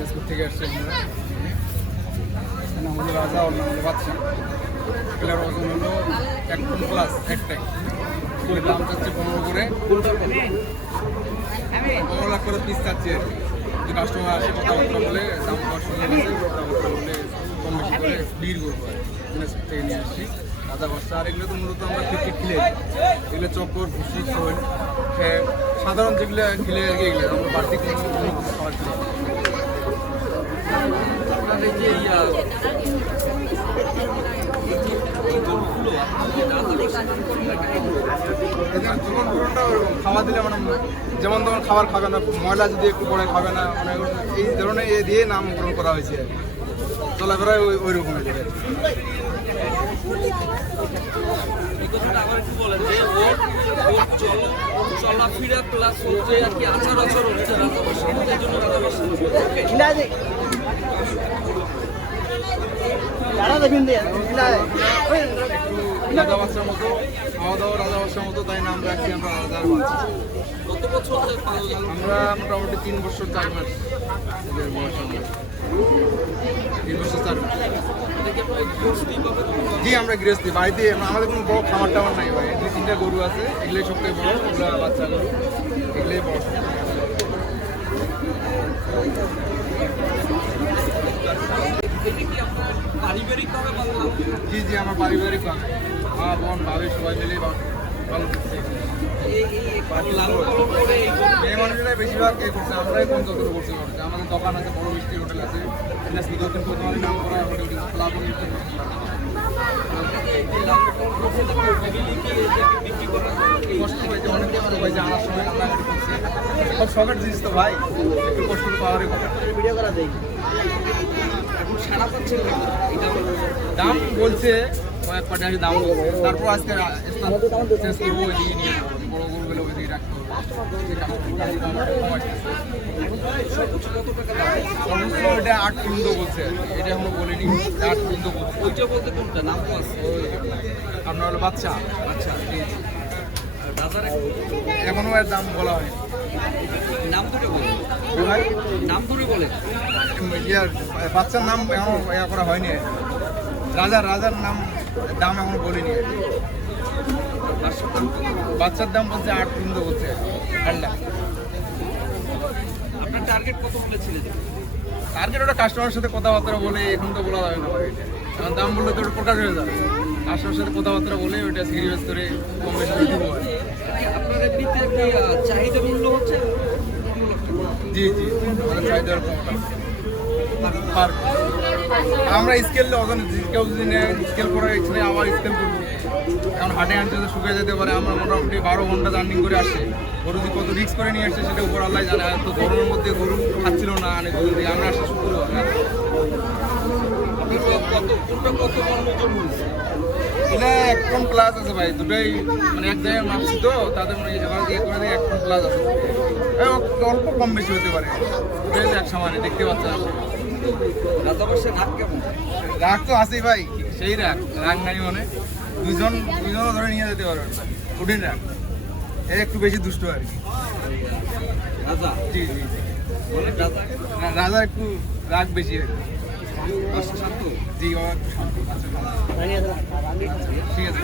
দিনাজপুর থেকে আসছি আমরা। নাম হলো রাজা, ওর নাম হলো বাদশা। এগুলোর ওজন হলো 1 টন প্লাস একটাই। এগুলোর দাম চাচ্ছে 15 করে, 15 লাখ করে পিস চাচ্ছি আর কি। যদি কাস্টমার আসে কথাবার্তা বলে দাম পাওয়ার সুযোগ আছে, কথাবার্তা বলে কম বেশি করে বিক্রি করবো আর কি। দিনাজপুর থেকে নিয়ে আসছি রাজা বাচ্চা। আর এগুলো তো মূলত আমরা ক্রিকেট খেলে এগুলো চক্কর ভুসি শোল সাধারণ যেগুলো খেলে আর কি, এগুলো আমরা বাড়তি কোনো কিছু খাবার খেলে আপনাদের যে খাওয়া দিলে মানে যেমন তখন খাবার খাবে না, ময়লা যদি একটু পরে খাবে না, মানে এই ধরনের এ দিয়ে নামকরণ করা হয়েছে আর কি। চলাফেরায় ওই রকমের যাবে। আবার একটু বলেন যে ওর চলাফেরা প্লাস হচ্ছে আর কি আচার আচরণ, এটা রাজাবাসীদের জন্য রাজাবাসী রাজা বাচ্চার মতো খাওয়া দাওয়া রাজা বাচ্চার মতো, তাই নাম রাখছি আমরা রাজার বাচ্চা। কত বছর আমরা মোটামুটি 3 বছর 4 মাস এদের বয়স। 3 বছর 4 মাস। জি আমরা গৃহস্থী বাড়িতে, আমাদের কোনো বড় খামার টামার নাই ভাই। 2-3টা গরু আছে, এগুলোই সবথেকে বড়, ওগুলো বাচ্চা গরু, এগুলোই বড়। পারিবারিকভাবে ভালো লাগছে? জি জি আমার পারিবারিক মা বোন ভাবি সবাই মিলে ভালো করছে। লালন পালন করে মেয়ে মানুষেরাই বেশিরভাগ এ করছে, আমরাই কোন যতটুকু করতে পারছি। আমাদের দোকান আছে, বড় মিষ্টি হোটেল আছে, দিনাজপুর দক্ষিণ কোতোয়ালি নাম করা হোটেল, প্লাবন কষ্ট হয়েছে, অনেক কষ্ট হয়েছে আনার সময়, কান্নাকাটি করছে। সব শখের জিনিস তো ভাই, একটু কষ্ট পাওয়ারই কথা। ভিডিও করা দেয় এখন সারা পাচ্ছে দাম বলছে কয়েক পাটে আসে দাম বলছে, তারপর আজকে স্থান চেঞ্জ করবো, ওইদিকে নিয়ে যাবো, বড় গরুগুলো ওইদিকে রাখতে হবে। সর্বোচ্চ এটা 8 পর্যন্ত বলছে, এটা এখনো বলিনি, 8 পর্যন্ত বলছে। ওইটা বলতে কোনটা নাম তো আছে আপনার হলো বাচ্চা, আচ্ছা রাজার এখনো এর দাম বলা হয়নি নাম ধরে বলে, ভাই। নাম ধরে বলে ইয়ার বাচ্চার নাম এখনো ইয়া করা হয়নি, রাজার দাম এখনো বলিনি। বাচ্চার দাম বলছে 8 পর্যন্ত বলছে, 8 লাখ। আপনার টার্গেট কত বলেছিলেন? টার্গেট ওটা কাস্টমারের সাথে কথাবার্তা বলে, এখন তো বলা যাবে না ভাই। কারণ দাম বললে তো ওটা প্রকাশ হয়ে যাবে। কাস্টমারের সাথে কথাবার্তা বলে ওইটা সিরিয়াস করে কম বেশি করে দেবো। আপনার এমনিতে কি চাহিদা মূল্য হচ্ছে? জি জি আমাদের চাহিদার পার আমরা স্কেল ওজন কেউ যদি স্কেল করার ইচ্ছে নেই, আবার স্কেল করবো। কারণ হাটে হাঁটতে যদি শুকিয়ে যেতে পারে। আমরা মোটামুটি 12 ঘন্টা জার্নিং করে আসছি। গরু যদি কত রিস্ক করে নিয়ে আসছে সেটা উপর আল্লাহ জানে। তো গরমের মধ্যে গরু খাচ্ছিল না, অনেক গরু দিয়ে আমরা আসছি শুক্রবার। কত মন ওজন হয়েছে? এটা 1 টন প্লাস আছে ভাই, দুটোই মানে এক জায়গায় মাপছি তো, তাদের মানে এবার ইয়ে করে দিয়ে 1 টন প্লাস আছে। অল্প কম বেশি হতে পারে, দুটোই এক সমানে দেখতে পাচ্ছেন। রাজাবাসের রাগ কেমন? রাগ তো আছেই ভাই, সেই রাগ নাই মানে দুইজনও ধরে নিয়ে যেতে পারবেন, কঠিন রাগ। এর একটু বেশি দুষ্ট আর কি। রাজা জি জি বলে রাজা রাজা একটু রাগ বেশি আর কি। শান্ত জি ও একটু শান্ত। ঠিক আছে।